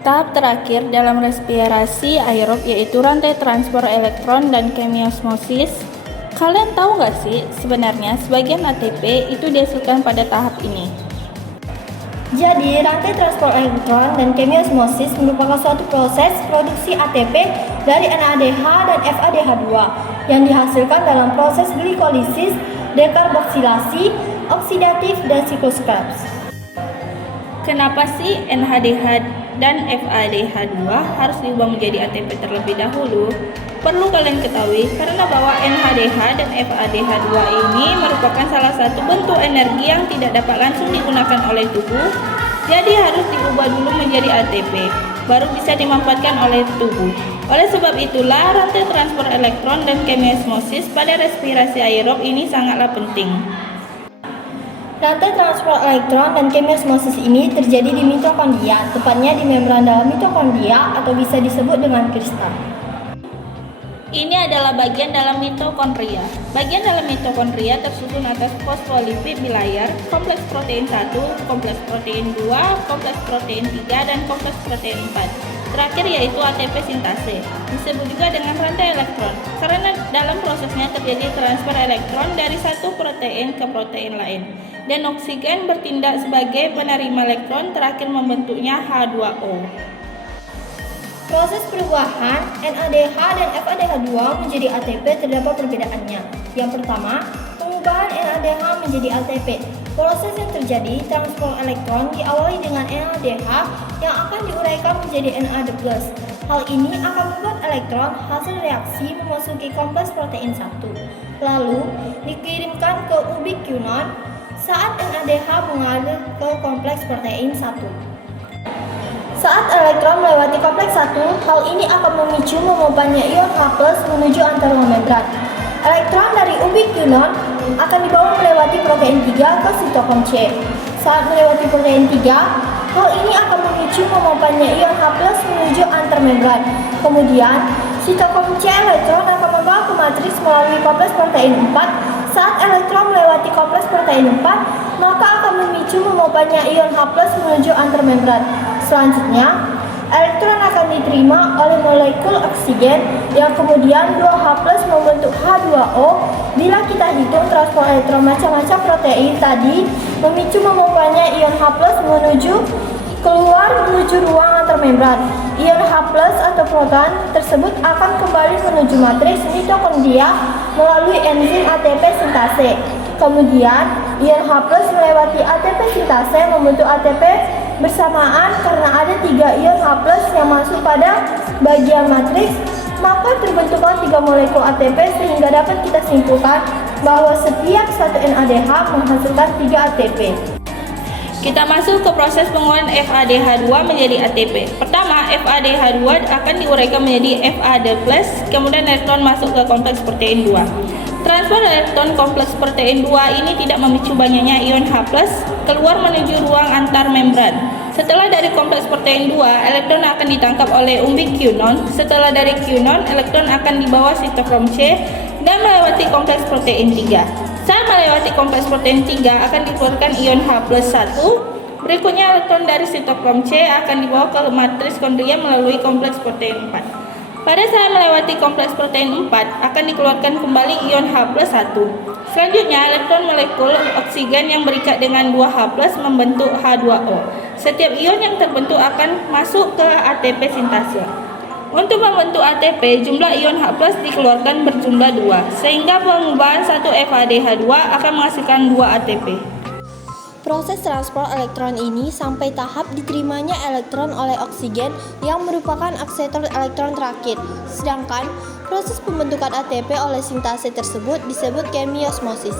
Tahap terakhir dalam respirasi aerob yaitu rantai transport elektron dan kemiosmosis. Kalian tahu nggak sih sebenarnya sebagian ATP itu dihasilkan pada tahap ini? Jadi, rantai transport elektron dan kemiosmosis merupakan suatu proses produksi ATP dari NADH dan FADH2 yang dihasilkan dalam proses glikolisis, dekarboksilasi, oksidatif, dan siklus Krebs. Kenapa sih NADH dan FADH2 harus diubah menjadi ATP terlebih dahulu? Perlu kalian ketahui karena bahwa NADH dan FADH2 ini merupakan salah satu bentuk energi yang tidak dapat langsung digunakan oleh tubuh, jadi harus diubah dulu menjadi ATP, baru bisa dimanfaatkan oleh tubuh. Oleh sebab itulah rantai transport elektron dan kemiosmosis pada respirasi aerob ini sangatlah penting. Rantai transport elektron dan kemiosmosis ini terjadi di mitokondria, tepatnya di membran dalam mitokondria atau bisa disebut dengan kristal. Ini adalah bagian dalam mitokondria. Bagian dalam mitokondria tersusun atas fosfolipid bilayar, kompleks protein 1, kompleks protein 2, kompleks protein 3, dan kompleks protein 4. Terakhir yaitu ATP sintase, disebut juga dengan rantai elektron, karena dalam prosesnya terjadi transfer elektron dari satu protein ke protein lain. Dan oksigen bertindak sebagai penerima elektron, terakhir membentuknya H2O. Proses perubahan NADH dan FADH2 menjadi ATP terdapat perbedaannya. Yang pertama, pengubahan NADH menjadi ATP. Proses yang terjadi, transport elektron diawali dengan NADH yang akan diuraikan menjadi NAD+. Hal ini akan membuat elektron hasil reaksi memasuki kompleks protein 1. Lalu, dikirimkan ke ubiquinon saat NADH mengalir ke kompleks protein 1. Saat elektron melewati kompleks 1, hal ini akan memicu memompanya ion H+ menuju antaromembran. Elektron dari ubiquinon akan dibawa melewati protein 3 ke sitokrom C. Saat melewati protein 3, hal ini akan memicu memompanya ion H+ menuju antarmembran. Kemudian, sitokrom C elektron akan membawa ke matriks melalui kompleks protein 4. Saat elektron melewati kompleks protein 4, maka akan memicu memompanya ion H+ menuju antarmembran. Selanjutnya, elektron akan diterima oleh molekul oksigen yang kemudian 2H+ membentuk H2O. Bila kita hitung transport elektron macam-macam protein tadi memicu memompanya ion H+ menuju ruang antarmembran. Ion H+ atau proton tersebut akan kembali menuju matriks mitokondria melalui enzim ATP sintase. Kemudian, ion H+ melewati ATP sintase membentuk ATP bersamaan karena ada 3 ion H+ yang masuk pada bagian matriks, maka terbentuklah 3 molekul ATP sehingga dapat kita simpulkan bahwa setiap satu NADH menghasilkan 3 ATP. Kita masuk ke proses pengubahan FADH2 menjadi ATP. Pertama, FADH2 akan diuraikan menjadi FAD+, kemudian elektron masuk ke kompleks protein 2. Transfer elektron kompleks protein 2 ini tidak memicu banyaknya ion H+ keluar menuju ruang antar membran. Setelah dari kompleks protein 2, elektron akan ditangkap oleh ubiquinon. Setelah dari quinon, elektron akan dibawa sitokrom C dan melewati kompleks protein 3. Saat melewati kompleks protein 3 akan dikeluarkan ion H+1. Berikutnya elektron dari sitokrom C akan dibawa ke matriks kondria melalui kompleks protein 4. Pada saat melewati kompleks protein 4 akan dikeluarkan kembali ion H+1. Selanjutnya elektron molekul oksigen yang berikat dengan 2H+ membentuk H2O. Setiap ion yang terbentuk akan masuk ke ATP sintase. Untuk membentuk ATP, jumlah ion H+ dikeluarkan berjumlah 2, sehingga pengubahan 1 FADH2 akan menghasilkan 2 ATP. Proses transport elektron ini sampai tahap diterimanya elektron oleh oksigen yang merupakan aksetor elektron terakhir. Sedangkan proses pembentukan ATP oleh sintase tersebut disebut kemiosmosis.